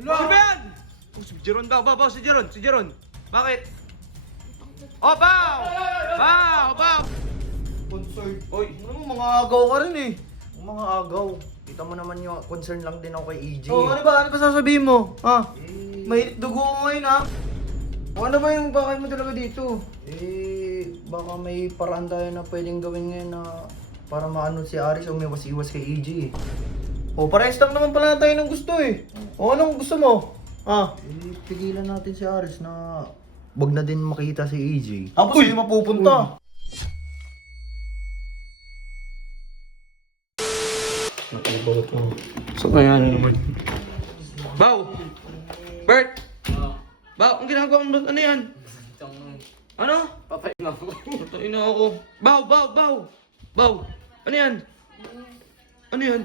Ano ba yan? Oh, si Jeron ba? Si Jeron. Bakit? Oh, Bao! Concern. Oy. Ano mo, mga agaw ka rin eh. Mga agaw. Kita mo naman yung concern lang din ako kay EJ. Oh, ano ba? Ano ba sasabihin mo? Ha? Eh, Mahilit dugo ko ngayon ha? O ano ba yung bakay mo talaga dito? baka may paraan tayo na pwedeng gawin ngayon na para maano si Aris o umiwas-iwas kay EJ eh. O parehas lang naman pala tayo ng gusto eh. O anong gusto mo? Ha? Pigilan natin si Aris na wag na din makita si EJ. Tapos hindi mapupunta. So kaya na naman. Bao! Bert! Bao, ang ginagawa mo? Ano yan? Ano? Papahinga ko. Tayo na ako. Bao! Ano yan? Ano yan?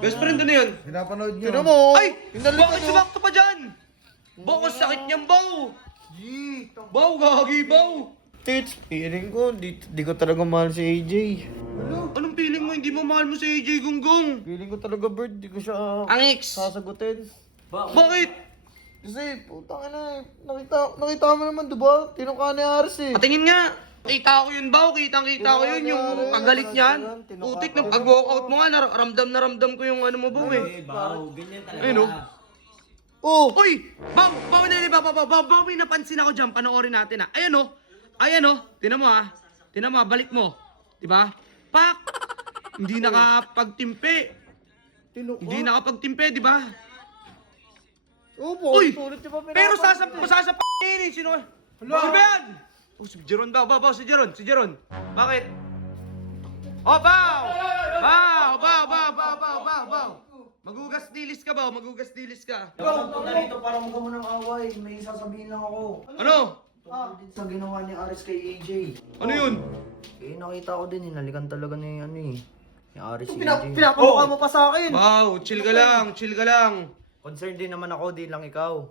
Best friend, ano yan? Pinapanood niyo. Sino mo? Ay! Bakit sumakto pa dyan? Bao, ang sakit niyan, Bao! Bao, gagi, Bao! Tits, feeling ko, di ko talaga mahal si AJ. Anong feeling mo? Hindi mo mahal mo si AJ Gunggong? Feeling ko talaga, Bird, di ko siya Angix! sasagutin. Bakit? Kasi, putang ina, nakita mo naman, diba? Tinukha ni Aris eh. Patingin nga! Kita ko yun, Bao. Kitang-kita ko yun. Yung pagalit niyan. Putik na pag-walkout mo nga. Ramdam ko yung ano mo, Bao eh. Bao, ganyan talaga. Ayun, oh. Oh! Uy! Bao, may napansin ako dyan. Panoorin natin, ah. Ayan, oh. Tinan mo, ah. Balik mo. Diba? Pak! Hindi nakapagtimpe. Hindi nakapagtimpe, diba? Opo, Uy! sulit niyo pa Pero pinapanood. sasapakin eh. Sino? Sino ba yan? Oh, si Jeron ba? Si Jeron. Bakit? Oh, Bao! Magugas dilis ka, Bao. Punta rito para mo ng away. May sasabihin lang ako. Ano? Tungkol din sa ginawa ni Aris kay AJ. Ano yun? Nakita ko din, hinalikan talaga ni ni Aris si AJ. Pinapamukha mo pa sa akin. Bao, chill ka lang. Concerned din naman ako, di lang ikaw.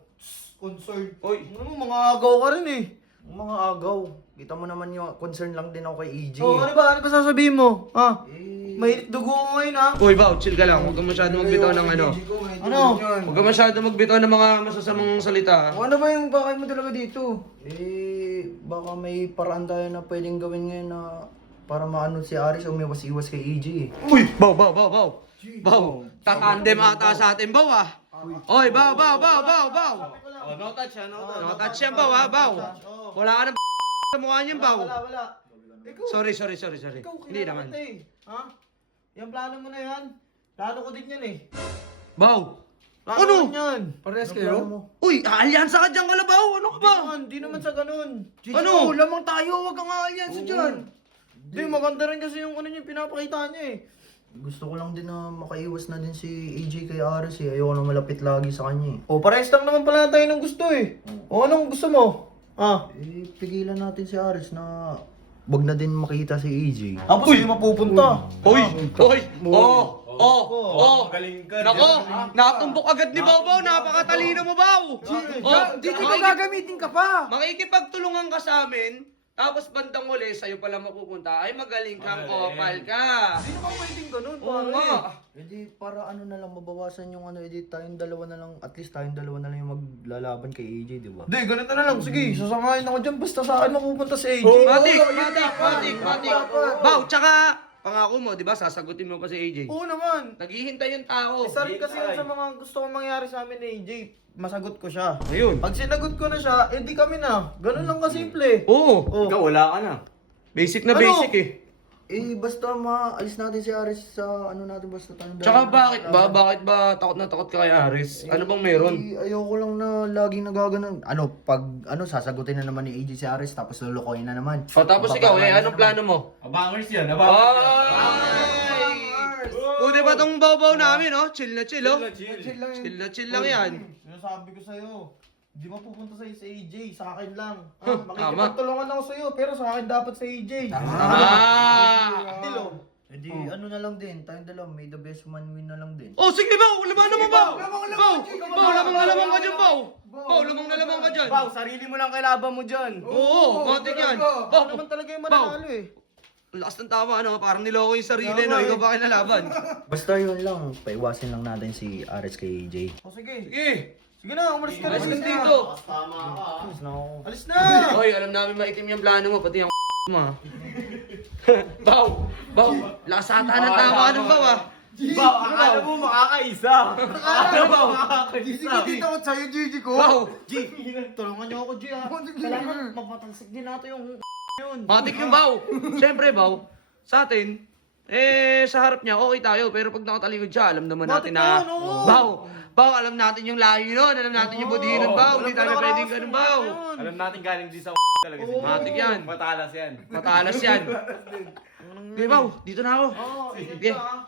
Concern. Oy. Ano mo, mga agaw ka rin eh. Mga agaw. Kita mo naman yung concern lang din ako kay EJ. Oh, ano ba sasabihin mo? Ha? Mahilit dugo ko ngayon ha? Oy, Bao, chill ka lang. Huwag kang masyado magbitaw ng ano. Ano? Huwag kang masyado magbitaw ng mga masasamang salita. O ano ba yung bakay mo talaga dito? Baka may paraan tayo na pwedeng gawin ngayon na para maano si Aris o umiwas-iwas kay EJ eh. Uy! Bao! Tatandem ata sa atin, Bao ah! Oy, Bao! No touch, no touch. No touch yan, Bao ah, Bao! Wala ka ng sa mukha niyan, Bao! Wala. Ikaw, Sorry. ikaw, Hindi naman. kita eh. Ha? Yung plano mo na yan. Plano ko din yan eh. Bao! Plano Ano? ko din yan. Parehas Plano mo? Uy! Aalyansa ka dyan, Kalabaw! Ano ka ba? Hindi naman sa ganun. Ano? Lamang tayo, wag kang aalyansa dyan. Hindi, maganda rin kasi yung ano niya, pinapakita niya eh. Gusto ko lang din na makaiwas na din si AJ kay Aris eh. Ayoko na malapit lagi sa kanya eh. O, parehas lang naman pala tayo ng gusto eh. O, anong gusto mo? Ha? Pigilan natin si Aris na wag na din makita si AJ. Tapos hindi mapupunta. Uy! Magaling ka. Nako! Natumbok agad ni Bao! Napakatalino mo, Bao! Dito ka gagamitin ka pa. Makikipagtulungan ka sa amin, tapos bandang uli, sa'yo pala mapupunta, ay magaling kang opal ka! Hindi naman pwedeng ganun, Oo pare. nga! Para ano na lang, mabawasan yung tayong dalawa na lang, at least tayong dalawa na lang yung maglalaban kay AJ, di ba? Hindi, ganito na lang. Sige, sasangayin ako dyan. Basta sa akin mapupunta si AJ. Matik! Bao, tsaka, pangako mo, di ba, sasagutin mo pa si AJ? Oo naman. Naghihintay yung tao. Isa rin kasi yun sa mga gusto kong mangyari sa amin ni AJ. Masagot ko siya. Ayun. Pag sinagot ko na siya, edi kami na. Ganun lang kasimple. Oo. Oh. Ikaw, wala ka na. Basic na Ano? basic eh. Basta maalis natin si Aris sa natin, basta tayong Tsaka dalawa. bakit ba takot na takot ka kay Aris? Ano bang meron? Ayoko lang na laging nagaganon. Pag sasagutin na naman ni AJ si Aris, tapos lulukoyin na naman. O tapos ikaw anong plano mo? Abangers yan, Ay! Pwede ba tong baw namin, oh? Chill na chill, oh. Chill lang yan. Sinasabi ko sa'yo, hindi mapupunta sa'yo si AJ, sa akin lang. Huh, Makikipagtulungan ako sa'yo, pero sa akin dapat si AJ. Dilo. Ano na lang din, tayong dalawa, may the best man win na lang din. Oh, sige, Bao! Labanan mo, Bao! Lamang na lamang ka dyan, Bao! Lamang na lamang ka dyan! Pao, sarili mo lang kailaban mo dyan. Oo, matik yan! Ako naman talaga yung mananalo eh. Ang lakas ng tama, ano? Parang niloko yung sarili, no? Ikaw ba kinalaban? Basta yun lang, paiwasin lang natin si Aris kay Jay. O sige. Sige! Sige na, umalis ka na. Alis ka dito! Alis na ako. Alis na! Hoy, alam namin maitim yung plano mo, pati yung mo, ha? Baw! Baw! Lakas ata ng tama ng baw, ha? Ba, akala mo makakaisa. Ano, baw? Sige, dito ako sa'yo, Gigi ko. Baw! G, tulungan niyo ako, G, ha? Kailangan mapatalsik din natin yung yun. Matik yung baw! Siyempre, baw, sa atin, sa harap niya, okay tayo. Pero pag nakatalikod siya, alam naman natin Matik na, yun, oo. baw, alam natin yung lahi nun, alam natin yung budi nun, baw. Hindi tayo pwedeng ganun, baw. Alam natin galing din sa talaga si Matik yan. Matalas yan. Matalas yan. Di, baw, dito na ako. Oo, Sige.